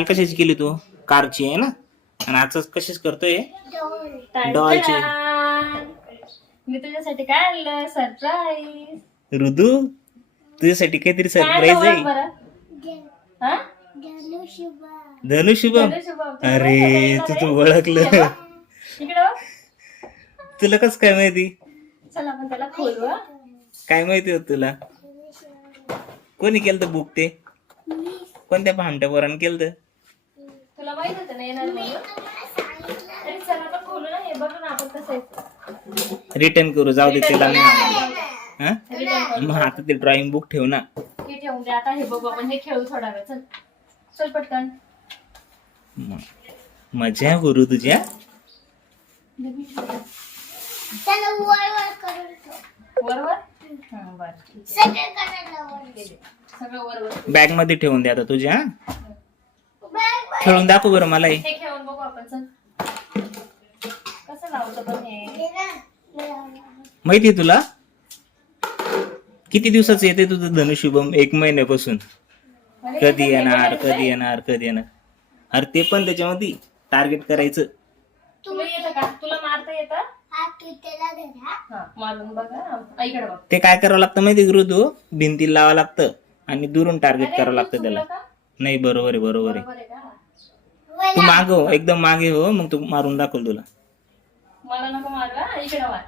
काल कशाची केली तू? कारची आहे ना? आणि आज कशीच करतोय? डॉलची. मी तुझ्यासाठी काय आणलं? सरप्राईज. ऋतू तुझ्यासाठी काहीतरी सरप्राईज आहे. धनुष्यबम. अरे तू ओळखलं. तुला कस काय माहिती? चला आपण त्याला खोलू. काय माहिती होत तुला? कोणी केलं बुक ते? कोणत्या भामट्या पोरानं केलं? तुला माहित होतं ना येणार म्हणून. अरे चला आता खोलू ना. हे बघ ना आपण कसं आहे. रिटर्न करू, जाऊ दे त्याला नाही आवडलं. हा मग आता ते ड्रॉइंग बुक ठेव ना. हे ठेवून दे आता. हे बघू आपण. हे खेळू थोडा वेळ. चल चल पटकन. मजा गुरु तुझ्या. वर वर. सगळं वर वर. बॅग मध्ये ठेवून दे आता तुझ्या. खेळून दाखव बरं मला. हे खेळून बघू आपण. चल कसं लावतं पण हे. माहिती तुला किती दिवसाचं येते तुझं धनुष्यबम? 1 महिन्यापासून. कधी येणार कधी येणार कधी येणार. अरे ते पण त्याच्यामध्ये टार्गेट करायचं. तुला येतं का? तुला मारता येतं? मारून बघा. इकडे बघ. ते काय करावं लागतं माहिती गुरु? तू भिंतीला लावावं लागतं आणि दुरून टार्गेट करावं लागतं त्याला. नाही बरोबर आहे बरोबर आहे. तू मागे हो, एकदम मागे हो, मग तू मारून दाखवल तुला. मला नको मारू. इकडे मार.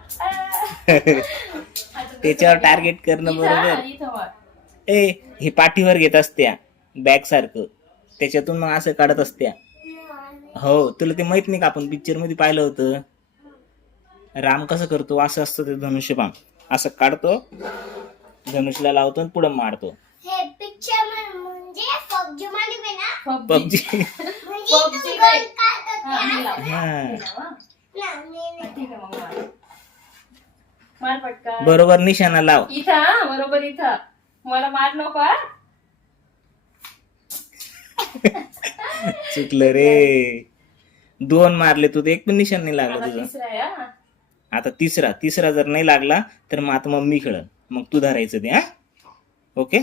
त्याच्यावर टार्गेट करणं बरोबर. हे पाठीवर घेत असत्या बॅग सारखं, त्याच्यातून मग असं काढत असत्या. हो तुला ते माहित नाही का? आपण पिक्चर मध्ये पाहिलं होतं. राम कसं करतो? असं असतं ते धनुष्यबाण. असं काढतो, धनुष्यला लावतो आणि पुढे मारतो. पबजी. बरोबर निशाणा लाव. इथं बरोबर इथं. मला मार नको. चुकलं रे. 2 मारले तू, एक पण निशाण नाही लागला तुझं. आता तिसरा जर नाही लागला तर मग आता मम्मी खेळ. मग तू धरायचं ते. ओके.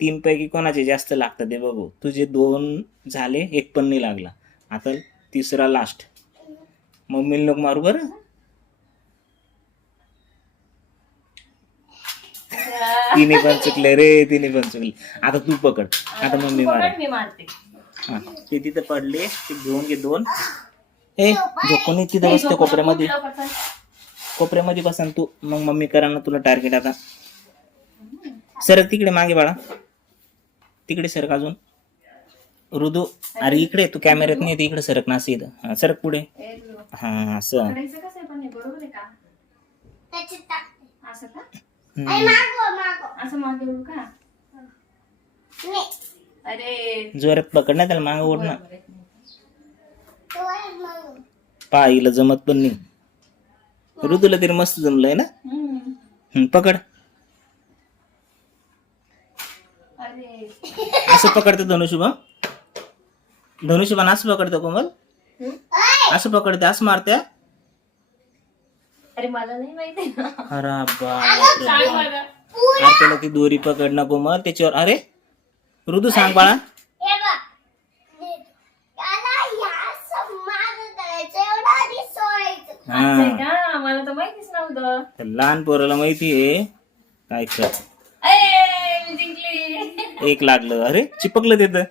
3 पैकी कोणाचे जास्त लागतात ते बघू. तुझे 2 झाले, 1 पण नाही लागला. आता तिसरा लास्ट. मम्मीला नको मारू बरं. तिने पण चुकले रे, तिने पण चुकले. आता तू पकड. आता मम्मी मारते. हा ते तिथे पडले, ते घेऊन घे 2. झोपून तिथे बसते कोपऱ्यामध्ये. कोपऱ्यामध्ये बसा तू. मग मम्मी करा ना तुला टार्गेट. आता सरक तिकडे मागे बाळा. तिकडे सरक अजून. ऋदू अरे इकडे. तू कॅमेऱ्यात नाही इकडे सरक ना. इथं सरक पुढे. हा असं. जोरात पकड ना त्याला. मागं ओढ ना. पाहिलं जमत पण नाही. ऋतूला तरी मस्त जमलंय ना. पकड. असं पकडतं धनुष्यबाण. धनुष्यबाण असं पकडतं कोमल. असं पकडते, असं मारत्या. अरे मला नाही माहिती. अरे बापरे. त्याला ती दोरी पकड ना कोमल त्याच्यावर. अरे ऋतू सांग बाळा. मला तर माहितीच नव्हतं. लहान पोराला माहिती आहे काय कर. 1 लागलं. अरे चिपकलं तिथं.